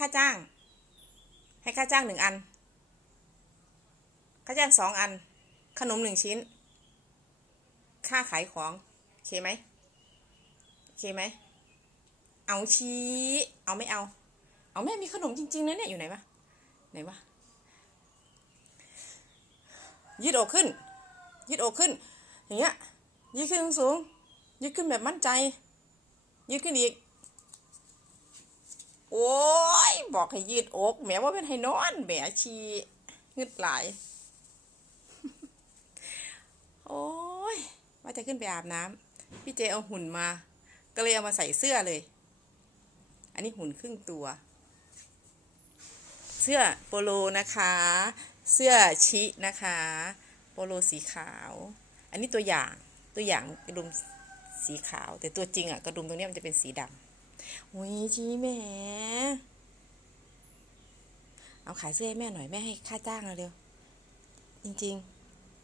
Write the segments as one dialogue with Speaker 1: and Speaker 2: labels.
Speaker 1: ค่าจ้าง ให้ค่าจ้างหนึ่งอัน ค่าจ้างสองอัน ขนมหนึ่งชิ้น ค่าขายของโอเคไหมโอเคไหม เอาชี้ เอาไม่เอา เอาแม่มีขนมจริงๆนะเนี่ยอยู่ไหนวะ ไหนวะ ยืดอกขึ้น ยืดอกขึ้น อย่างเงี้ย ยืดขึ้นสูง ยืดขึ้นแบบมั่นใจ ยืดขึ้นอีก โอ้ย บอกให้ยืดอกแหมว่าเป็นให้นอนแหมชีงึดหลาย โอ้ย ว่าจะขึ้นไปอาบน้ำพี่เจเอาหุ่นมา ก็เลยเอามาใส่เสื้อเลย อันนี้หุ่นครึ่งตัว เสื้อโปโลนะคะ เสื้อชินะคะ โปโลสีขาว อันนี้ตัวอย่างตัวอย่างกระดุมสีขาว แต่ตัวจริงอะกระดุมตรงนี้มันจะเป็นสีดำ โอ้ยชีแม่เอาขายเสื้อให้แม่หน่อยแม่ให้ค่าจ้างเราเร็วจริง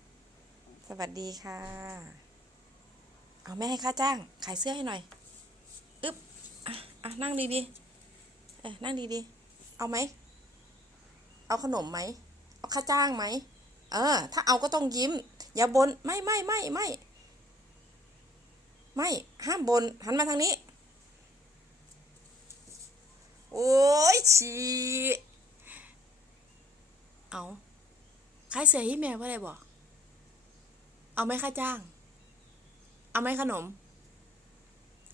Speaker 1: ๆ สวัสดีค่ะ เอาแม่ให้ค่าจ้าง ขายเสื้อให้หน่อยอึ๊บอะอะนั่งดีๆเออนั่งดีๆเอาไหม เอาขนมไหม เอาค่าจ้างไหม เออ ถ้าเอาก็ต้องยิ้ม อย่าบนไม่ไม่ไม่ไม่ไม่ห้ามบนหันมาทางนี้ โอ้ยชีเอาขายเสียให้แม่ว่าอะไรบอก เอาไหมค่าจ้าง เอาไหมขนม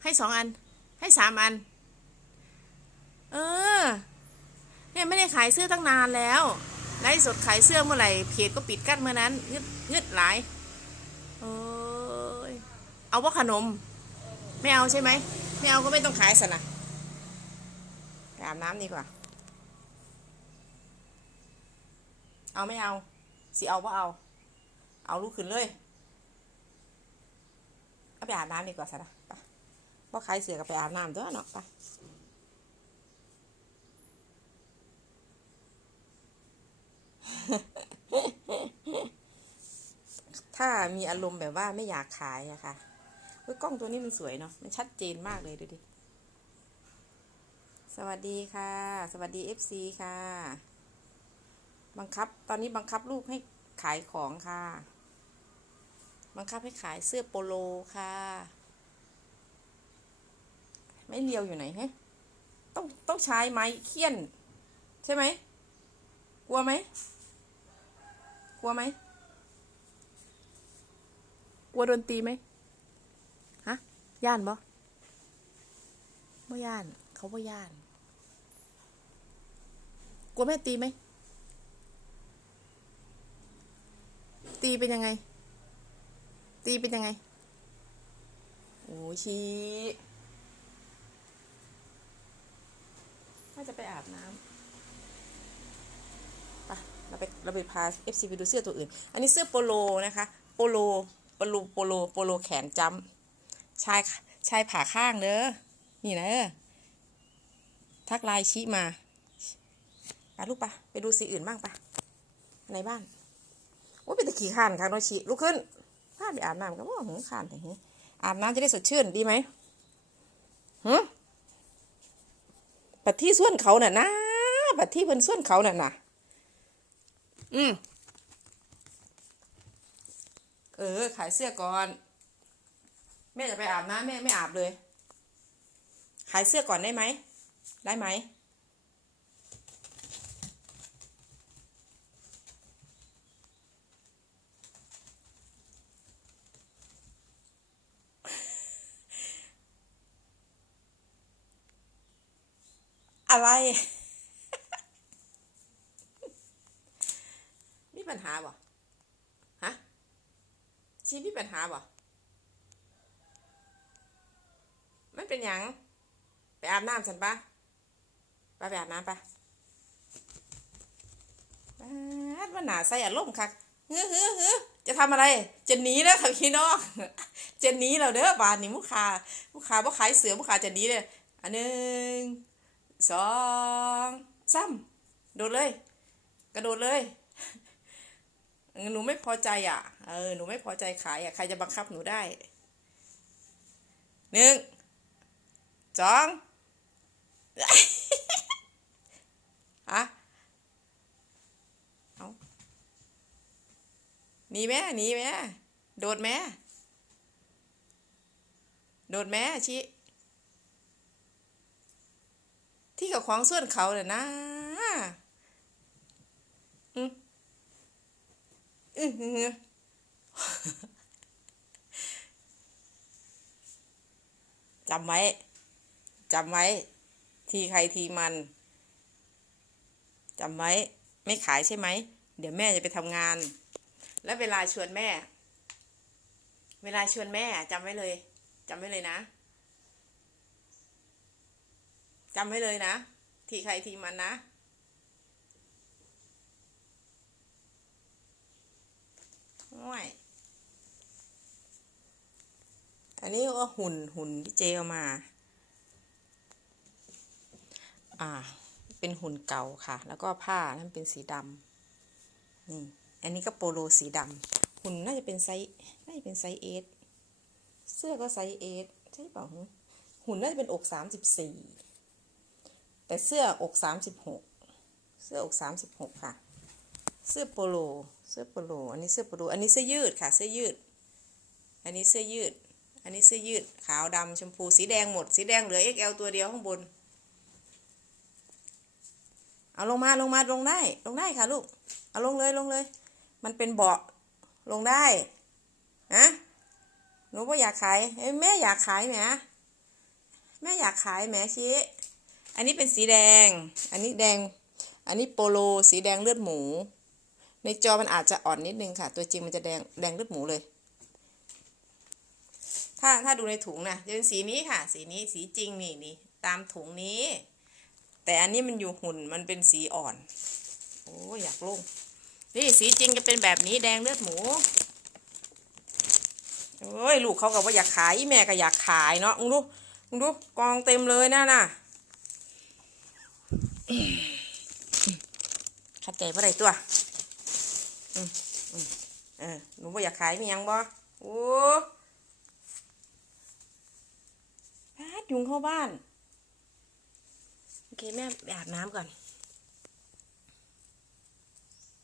Speaker 1: ให้สองอัน ให้สามอัน เออ เนี่ยไม่ได้ขายเสื้อตั้งนานแล้วไลฟ์สดขายเสื้อเมื่อไหร่เพจก็ปิดกั้นเมื่อนั้นงึดงึดหลายเอ้ยเอาว่าขนม ไม่เอาใช่ไหม ไม่เอาก็ไม่ต้องขายสนะ อาบน้ำดีกว่า เอาไม่เอา สิเอาว่าเอา เอาลูกขึ้นเลยเอาไปอาบน้ำดีกว่าสนะไปเพราะขายเสือก็ไปอาบน้ำด้วยเนาะไปถ้ามีอารมณ์แบบว่าไม่อยากขายอะค่ะกล้องตัวนี้มันสวยเนาะ มันชัดเจนมากเลยดูดิ สวัสดีค่ะ สวัสดี FC ค่ะ บังคับ ตอนนี้บังคับลูกให้ขายของค่ะ บังคับให้ขายเสื้อโปโลค่ะ ไม่เลียวอยู่ไหนฮะต้องต้องใช้ไม้เคี่ยน ใช่ไหม กลัวไหม กลัวไหม กลัวโดนตีไหม ฮะ ย่านบ่บ่ย่าน เขาบ่ย่าน กลัวแม่ตีไหม ตีเป็นยังไง ตีเป็นยังไง โอ้ชีว่าจะไปอาบน้ำไปเราไปเราไปพา FC ไปดูเสื้อตัวอื่น อันนี้เสื้อโปโลนะคะ โปโลโปโลโปโลโปโลแขนจำชายชายผ่าข้างเด้อ นี่นะเออ ทักลน์ชี้มาไปลูกปะไปดูสีอื่นบ้างปะในบ้านโอ้เป็นตะขี้ข้านค่ะน้อยชีลุกขึ้นถ้าไปอาบน้ำก็ว่าหึงข้านแต่หึอาบน้ำจะได้สดชื่นดีไหมหืมปัดที่ส่วนเขาน่ะนะปัดที่เพิ่นส่วนเขาน่ะนะอืมเออ ขายเสื้อก่อน แม่จะไปอาบน้ำแม่ไม่อาบเลย ขายเสื้อก่อนได้ไหม ได้ไหม อะไร มีปัญหาบ่ฮะชีมีปัญหาบ่มันเป็นหยังไปอาบน้ำฉันปะ ไปไปอาบน้ำปะป๊าดว่าหนาใส่อารมณ์คักเฮ้อเฮ้อเฮ้อจะทำอะไร จะหนีแล้วค่ะพี่น้อง จะหนีเราเด้อบานนี่มุกคามุกคาบ่ขายเสือมุกคาจะหนีเลยอันหนึ่งสองสามโดดเลย กระโดดเลย หนูไม่พอใจอะ เออ หนูไม่พอใจขายอะ ใครจะบังคับหนูได้ หนึ่งสอง อะเอาหนีแม่หนีแม่โดดแม่โดดแม่ชิ ที่กับของส่วนเขาเลยนะอืมอือหือจำไว้ จำไว้ ทีใครทีมัน จำไว้ไม่ขายใช่ไหม เดี๋ยวแม่จะไปทำงาน และเวลาชวนแม่ เวลาชวนแม่จำไว้เลยจำไว้เลยนะจำไว้เลยนะ ทีใครทีมันนะโอ้ยอันนี้ก็หุ่นหุ่นที่เจเอามา อ่า เป็นหุ่นเก่าค่ะ แล้วก็ผ้านั่นเป็นสีดำนี่ อันนี้ก็โปโลสีดำหุ่นน่าจะเป็นไซส์น่าจะเป็นไซส์เอสเสื้อก็ไซส์เอสใช่เปล่าหึหุ่นน่าจะเป็นอกสามสิบสี่แต่เสื้ออกสามสิบหกเสื้ออกสามสิบหกค่ะ เสื้อโปโล เสื้อโปโล อันนี้เสื้อโปโล อันนี้เสื้อยืดค่ะ เสื้อยืด อันนี้เสื้อยืด อันนี้เสื้อยืด ขาวดำชมพู สีแดงหมด สีแดงเหลือ XL ตัวเดียวข้างบน เอาลงมาลงมาลงได้ ลงได้ค่ะลูก เอาลงเลยลงเลย มันเป็นเบาะลงได้ฮะหนูก็อยากขายเอ้แม่อยากขายแหมแม่อยากขายแหมชี้ อันนี้เป็นสีแดง อันนี้แดง อันนี้โปโลสีแดงเลือดหมู ในจอมันอาจจะอ่อนนิดนึงค่ะ ตัวจริงมันจะแดงแดงเลือดหมูเลย ถ้าถ้าดูในถุงนะจะเป็นสีนี้ค่ะ สีนี้สีจริงนี่นี่ตามถุงนี้ แต่อันนี้มันอยู่หุ่นมันเป็นสีอ่อน โอ้ยอยากลง นี่สีจริงจะเป็นแบบนี้แดงเลือดหมู โอ้ยลูกเขาก็ว่าอยากขายแม่ก็อยากขายเนาะมึงดูมึงดูกองเต็มเลยน่ะน่ะขัดใจเมื่อไรตัวอืมอืมเออหนูว่าอยากขายมียังบ่โอ้พาดยุงเข้าบ้าน โอเคแม่ไปอาบน้ำก่อน